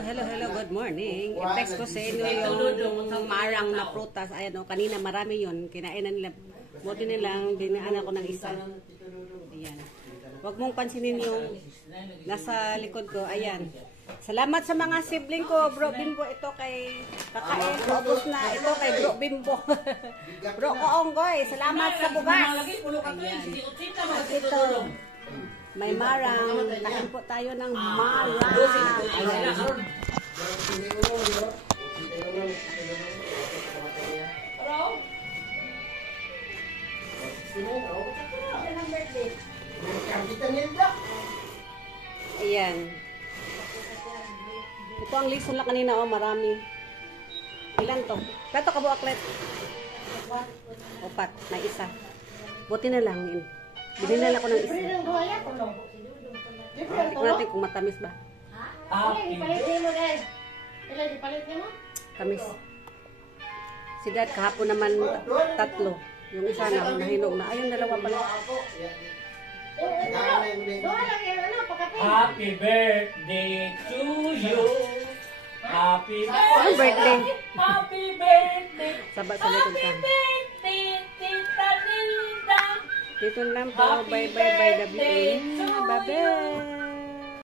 hello, good morning. I-text ko sa inyo yung marang na prutas. Ayan o, kanina marami yun. Kinainan nila. Buti nilang dinaan ako ng isa. Ayan. Huwag mong pansinin yung nasa likod ko. Ayan. Salamat sa mga sibling ko, Bro Bimbo. Ito kay kakain. Ubus na. Ito kay Bro Bimbo. Bro Koonggoy. Salamat sa bugas. Ayan. At ito, may marang. Kain po tayo ng marang. Ayan. Ayan. Ito ang listen lang kanina, oh, marami. Ilan to? Kato ka buaklet? Opat, may isa. Buti na lang yun. Binilal ako ng isa. Tignan natin kung matamis ba. Tamis. Si Dad kahapon naman tatlo. Yung isa na nahinog na. Ayun, dalawa pala. Happy birthday to you. Happy Ano birthday? Happy birthday. Saba sa likod ka. birthday, Tita Nilda. Dito lang po. Bye bye. Love you. Bye bye.